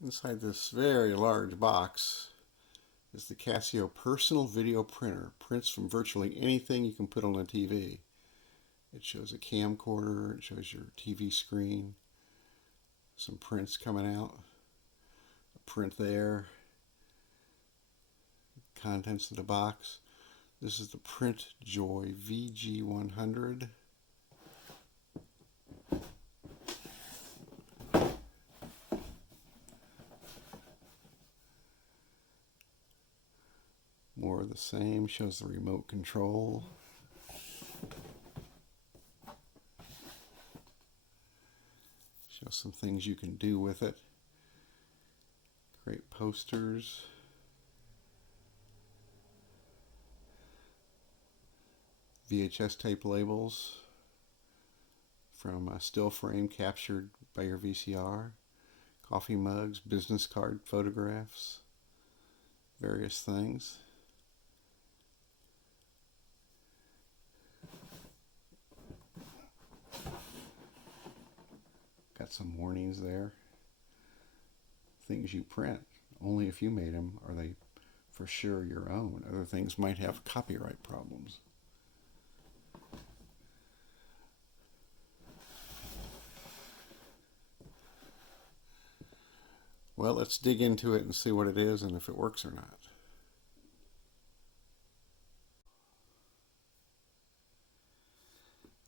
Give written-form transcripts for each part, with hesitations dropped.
Inside this very large box is the Casio personal video printer. Prints from virtually anything you can put on a TV. It shows a camcorder, it shows your TV screen, some prints coming out, a print there, contents of the box. This is the Print Joy VG100. More of the same, shows the remote control. Shows some things you can do with it. Great posters. VHS tape labels from a still frame captured by your VCR. Coffee mugs, business card photographs, various things. Got some warnings there. Things you print, only if you made them are they for sure your own. Other things might have copyright problems. Well, let's dig into it and see what it is and if it works or not.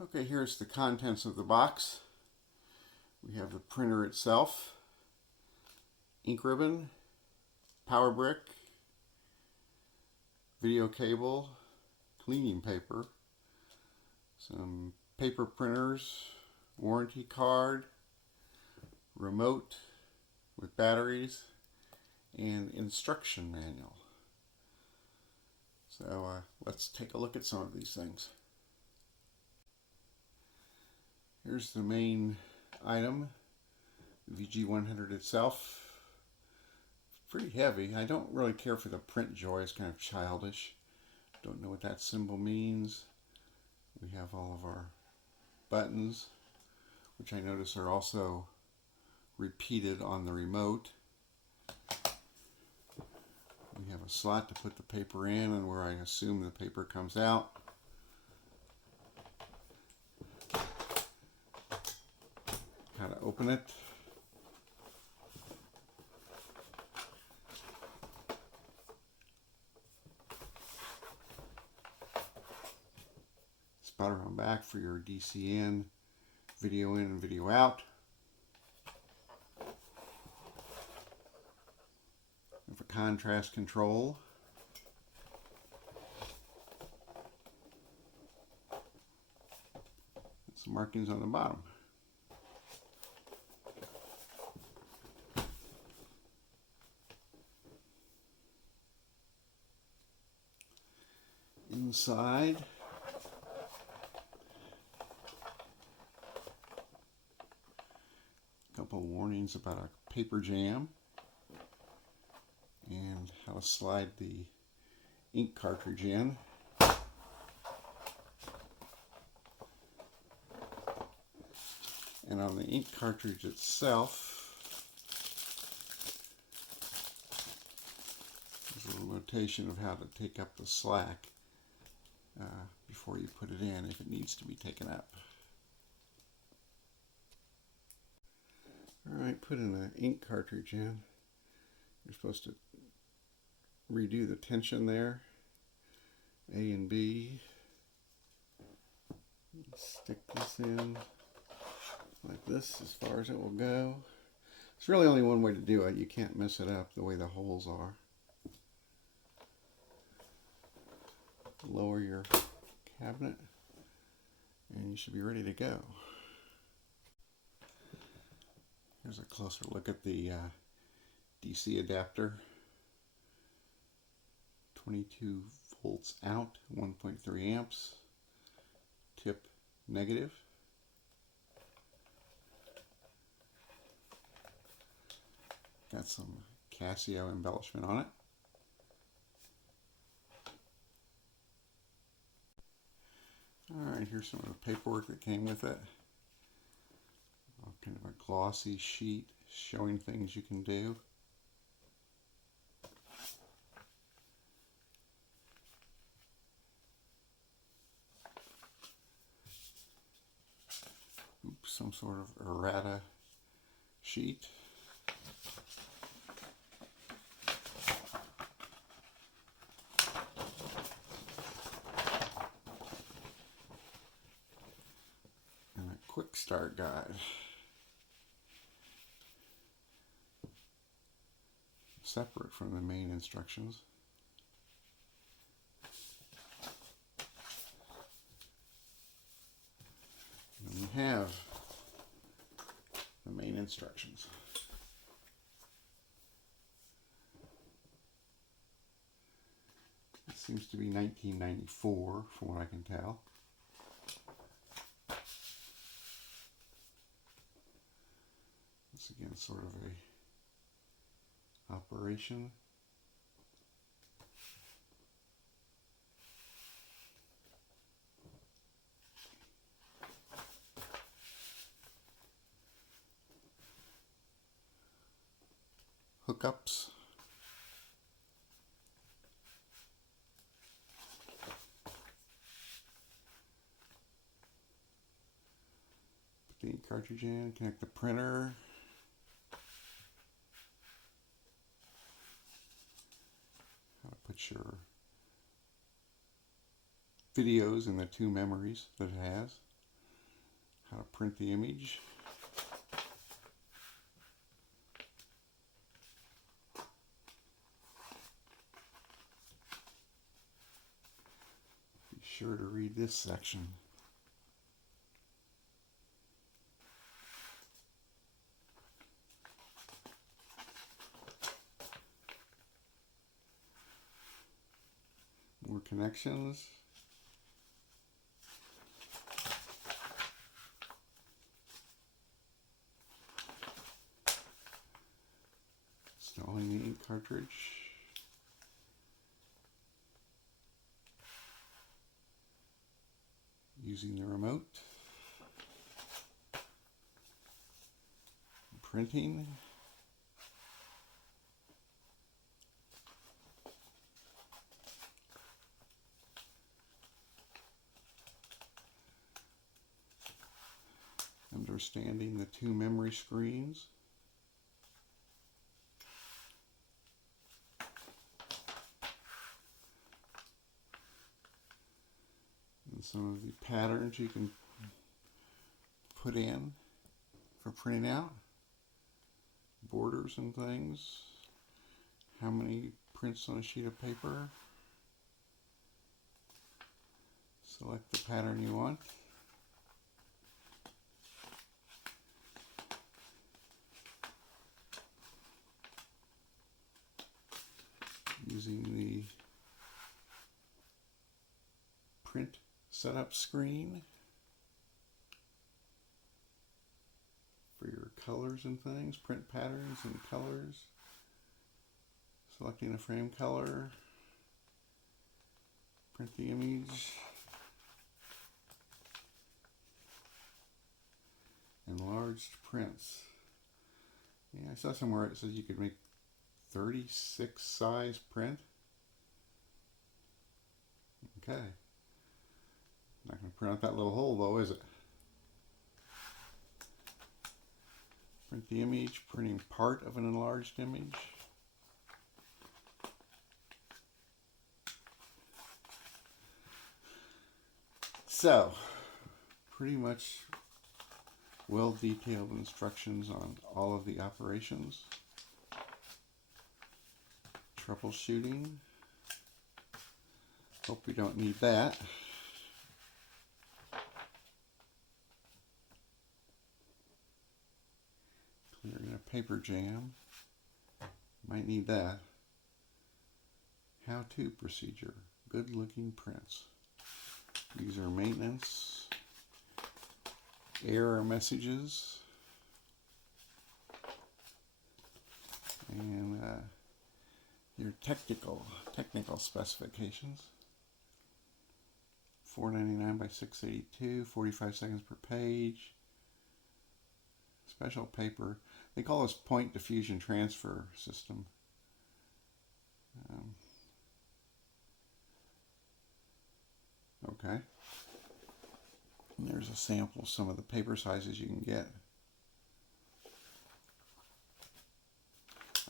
Okay, here's the contents of the box. We have the printer itself, ink ribbon, power brick, video cable, cleaning paper, some paper printers, warranty card, remote with batteries, and instruction manual. So let's take a look at some of these things. Here's the main item, the VG100 itself. It's pretty heavy. I don't really care for the Print Joy. It's kind of childish. Don't know what that symbol means. We have all of our buttons, which I notice are also repeated on the remote. We have a slot to put the paper in and where I assume the paper comes out. How to open it. Spotter on back for your DCN, video in and video out. Have a contrast control. Some markings on the bottom. Inside, a couple of warnings about a paper jam and how to slide the ink cartridge in. And on the ink cartridge itself, there's a little notation of how to take up the slack before you put it in if it needs to be taken up. Alright, putting the ink cartridge in. You're supposed to redo the tension there, A and B. Stick this in like this as far as it will go. It's really only one way to do it. You can't mess it up the way the holes are. Lower your cabinet and you should be ready to go. Here's a closer look at the DC adapter. 22 volts out, 1.3 amps, tip negative. Got some Casio embellishment on it. Alright, here's some of the paperwork that came with it. Kind of a glossy sheet showing things you can do. Oops, some sort of errata sheet. And a quick start guide. Separate from the main instructions. And we have the main instructions. It seems to be 1994 from what I can tell. This again sort of a operation. Hookups. Put the ink cartridge in, connect the printer. How to put your videos in the two memories that it has. How to print the image. Be sure to read this section. More connections. Installing the ink cartridge. Using the remote. Printing. Understanding the two memory screens. And some of the patterns you can put in for printing out. Borders and things. How many prints on a sheet of paper. Select the pattern you want. Using the print setup screen for your colors and things, print patterns and colors. Selecting a frame color, print the image, enlarged prints. Yeah, I saw somewhere it says you could make 36 size print. Okay. Not going to print out that little hole though, is it? Print the image, printing part of an enlarged image. So, pretty much well detailed instructions on all of the operations. Troubleshooting. Hope we don't need that. Clearing a paper jam. Might need that. How-to procedure. Good looking prints. User maintenance. Error messages. And your technical specifications. $4.99 by $6.82, 45 seconds per page. Special paper. They call this point diffusion transfer system. Okay. And there's a sample of some of the paper sizes you can get.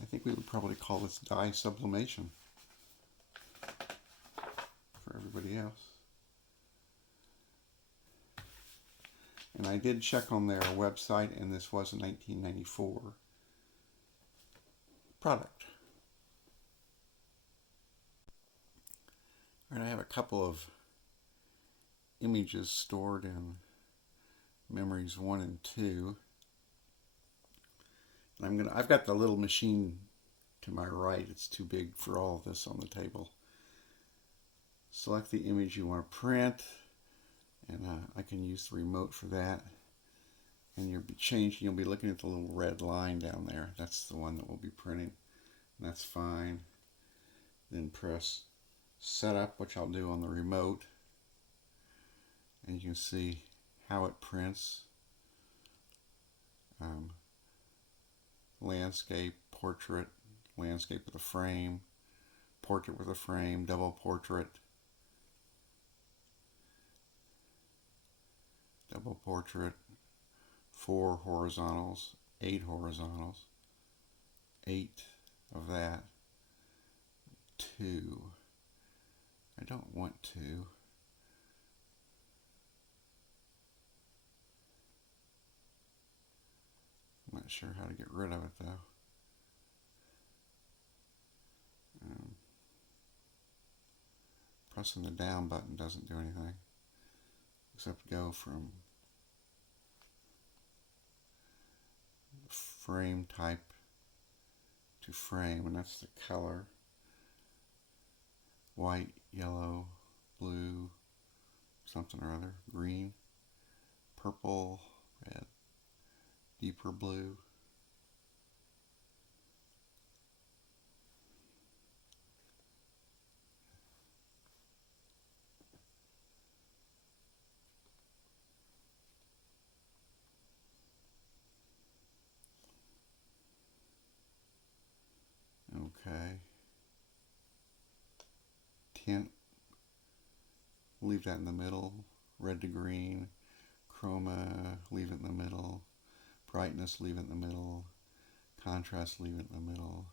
I think we would probably call this dye sublimation for everybody else. And I did check on their website, and this was a 1994 product. All right, I have a couple of images stored in memories 1 and 2. And I've got the little machine to my right. It's too big for all of this on the table. Select the image you want to print, and I can use the remote for that. And you'll be looking at the little red line down there. That's the one that we'll be printing, and that's fine. Then press Setup, which I'll do on the remote, and you can see how it prints. Landscape, portrait, landscape with a frame, portrait with a frame, double portrait, 4 horizontals, 8 horizontals, 8 of that, 2. I don't want 2. I'm not sure how to get rid of it though. Pressing the down button doesn't do anything except go from frame type to frame, and that's the color: white, yellow, blue, something or other, green, purple, red, deeper blue. Okay. Tint, leave that in the middle. Red to green. Chroma, leave it in the middle. Brightness, leave it in the middle. Contrast, leave it in the middle.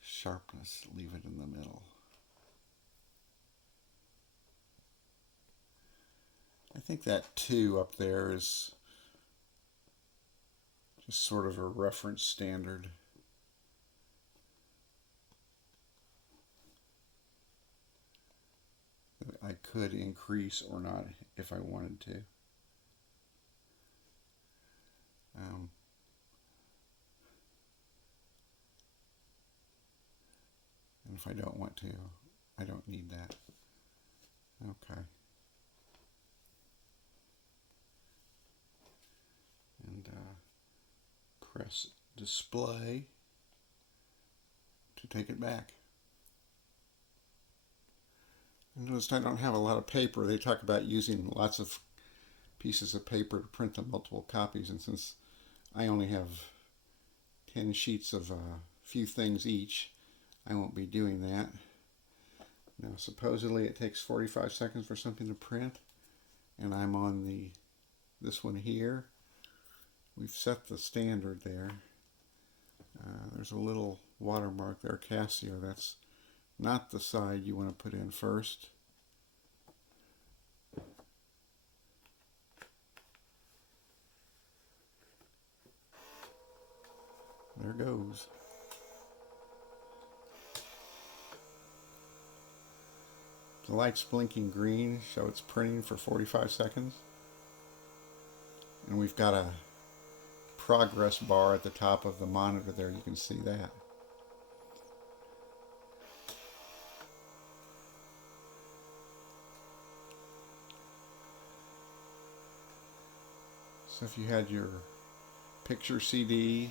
Sharpness, leave it in the middle. I think that 2 up there is just sort of a reference standard. I could increase or not if I wanted to. And if I don't want to, I don't need that. Okay. And press display to take it back. Notice I don't have a lot of paper. They talk about using lots of pieces of paper to print the multiple copies, and since I only have 10 sheets of a few things each, I won't be doing that. Now supposedly it takes 45 seconds for something to print, and I'm on this one here. We've set the standard there. There's a little watermark there, Casio. That's not the side you want to put in first. There goes. The light's blinking green, so it's printing for 45 seconds. And we've got a progress bar at the top of the monitor there. You can see that. So if you had your picture CD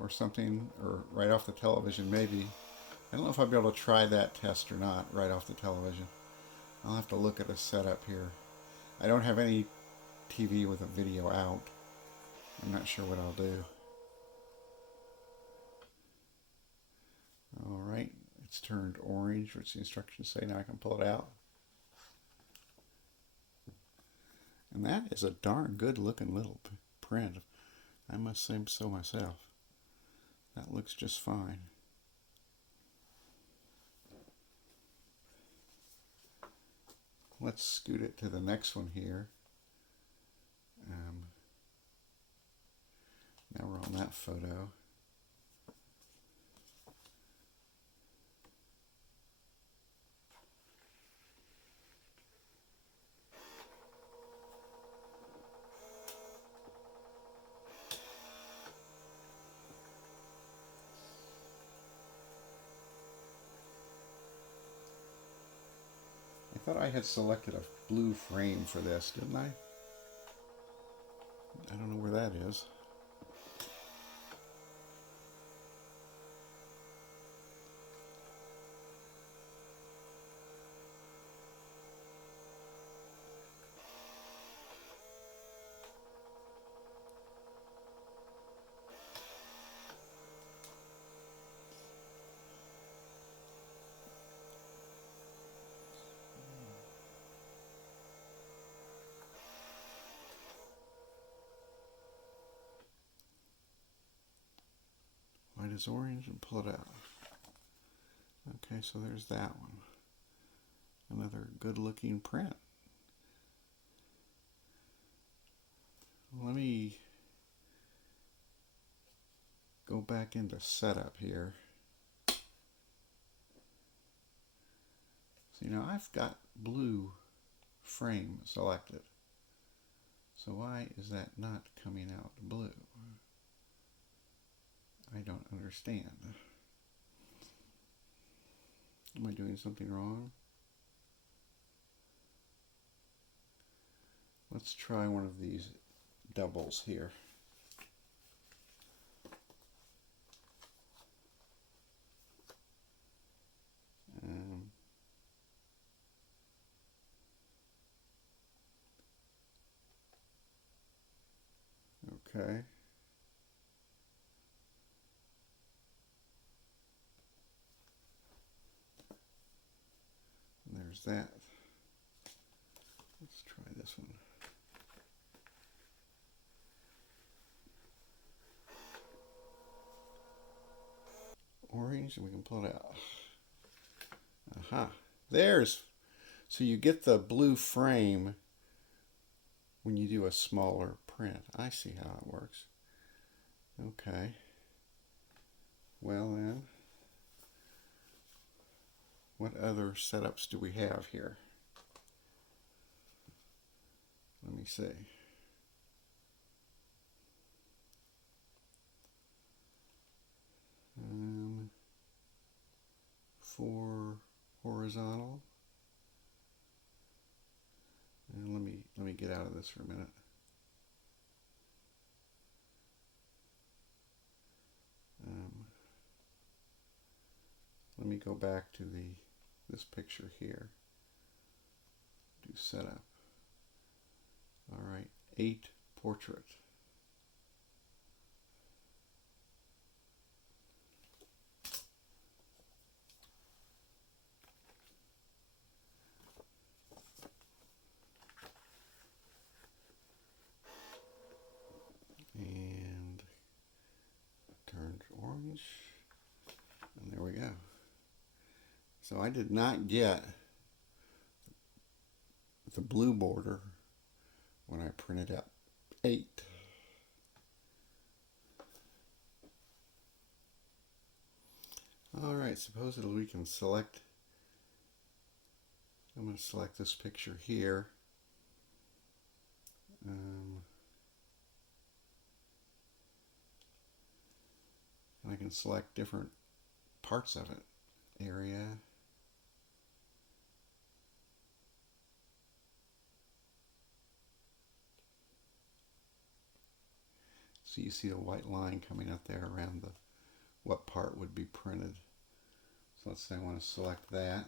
or something, or right off the television maybe, I don't know if I'll be able to try that test or not right off the television. I'll have to look at a setup here. I don't have any TV with a video out. I'm not sure what I'll do. Alright, it's turned orange, which the instructions say. Now I can pull it out. And that is a darn good looking little print. I must say so myself. That looks just fine. Let's scoot it to the next one here. Now we're on that photo. I thought I had selected a blue frame for this, didn't I? I don't know where that is. White is orange and pull it out. Okay, so there's that one. Another good looking print. Let me go back into setup here. See, now I've got blue frame selected. So why is that not coming out blue? I don't understand. Am I doing something wrong? Let's try one of these doubles here. Okay. And there's that. Let's try this one. Orange, and we can pull it out. Aha. There's, so you get the blue frame when you do a smaller print. I see how it works. Okay. Well then, what other setups do we have here? Let me see. For horizontal. And let me get out of this for a minute. Let me go back to this picture here. Do setup. All right, 8 portrait. And turned orange. And there we go. So I did not get the blue border when I printed out 8. All right, supposedly we can select, I'm going to select this picture here. And I can select different parts of it. Area. So you see a white line coming up there around what part would be printed. So let's say I want to select that.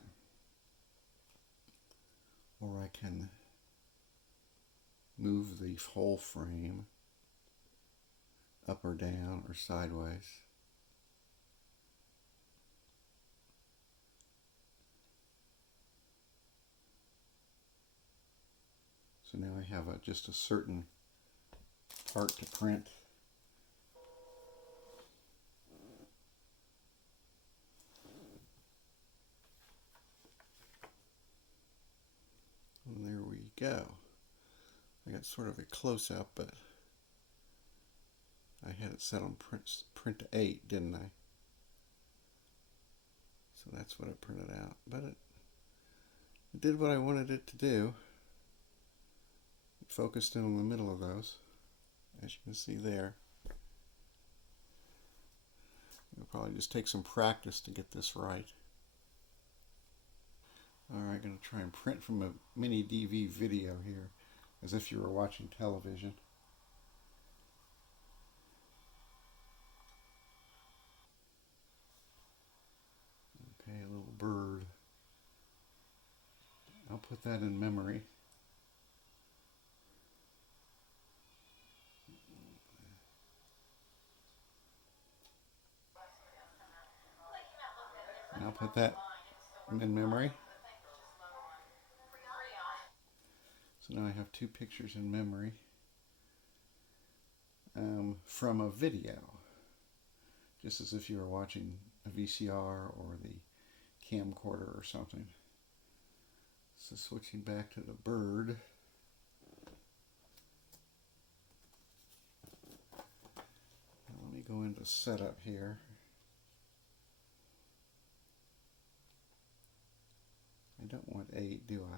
Or I can move the whole frame. up or down or sideways. So now I have just a certain part to print. And there we go. I got sort of a close-up, but I had it set on print 8, didn't I? So that's what it printed out. But it did what I wanted it to do. It focused in on the middle of those, as you can see there. It'll probably just take some practice to get this right. Alright, going to try and print from a mini DV video here, as if you were watching television. Okay, a little bird. I'll put that in memory. And I'll put that in memory. So now I have 2 pictures in memory from a video, just as if you were watching a VCR or the camcorder or something. So switching back to the bird. Now let me go into setup here. I don't want 8, do I?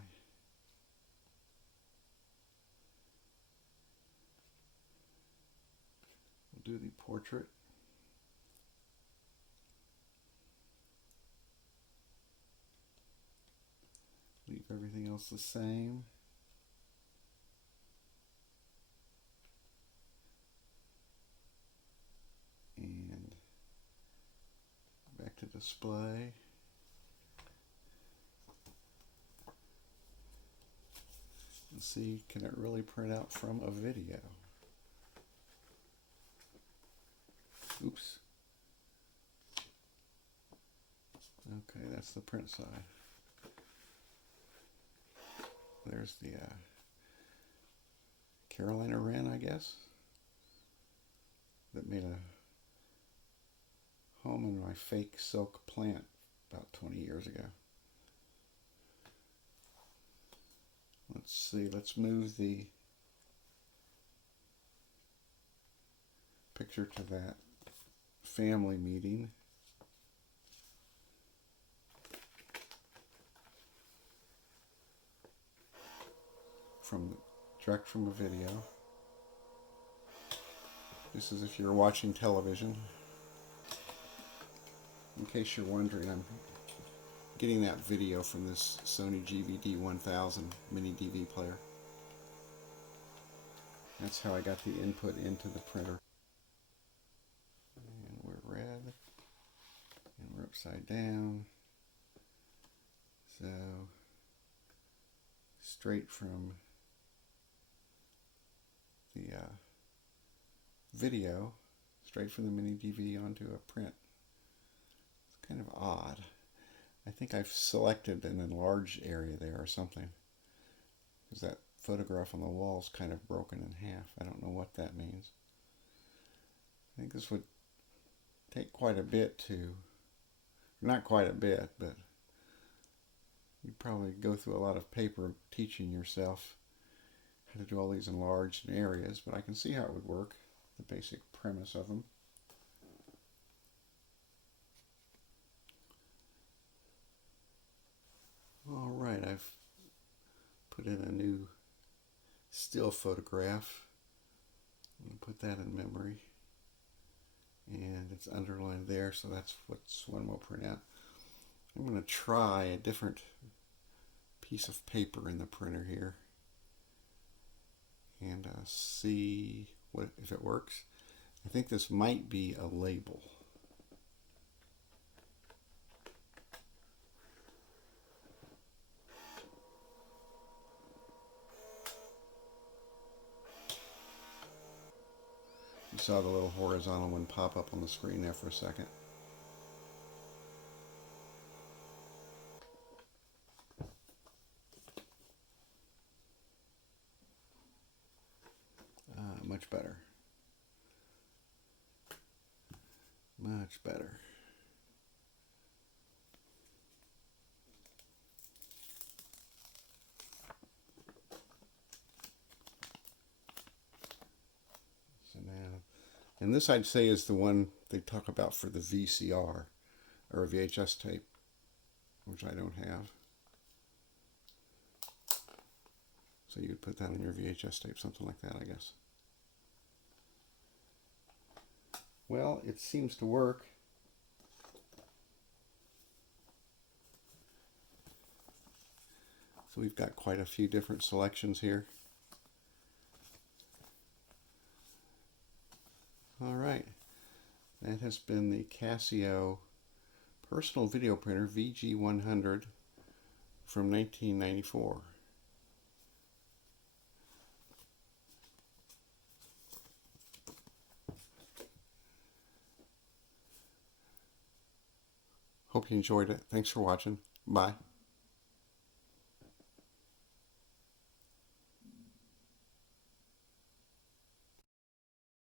We'll do the portrait. Leave everything else the same. And back to display. And see, can it really print out from a video? Oops. Okay, that's the print side. There's the Carolina wren, I guess, that made a home in my fake silk plant about 20 years ago. Let's see, let's move the picture to that family meeting. Direct from a video. Just as if you're watching television. In case you're wondering, I'm getting that video from this Sony GV-D1000 mini DV player. That's how I got the input into the printer. And we're red. And we're upside down. So, straight from the video, straight from the mini DV onto a print. It's kind of odd. I think I've selected an enlarged area there or something, because that photograph on the wall is kind of broken in half. I don't know what that means. I think this would take quite a bit to, not quite a bit, but you'd probably go through a lot of paper teaching yourself how to do all these enlarged areas, but I can see how it would work, the basic premise of them. Alright, I've put in a new still photograph. I'm going to put that in memory. And it's underlined there, so that's what's one we'll print out. I'm going to try a different piece of paper in the printer here and see if it works. I think this might be a label. You saw the little horizontal one pop up on the screen there for a second. Much better. Much better. So now, and this I'd say is the one they talk about for the VCR or a VHS tape, which I don't have. So you'd put that on your VHS tape, something like that, I guess. Well, it seems to work. So we've got quite a few different selections here. All right, that has been the Casio personal video printer VG100 from 1994. Hope you enjoyed it. Thanks for watching. Bye.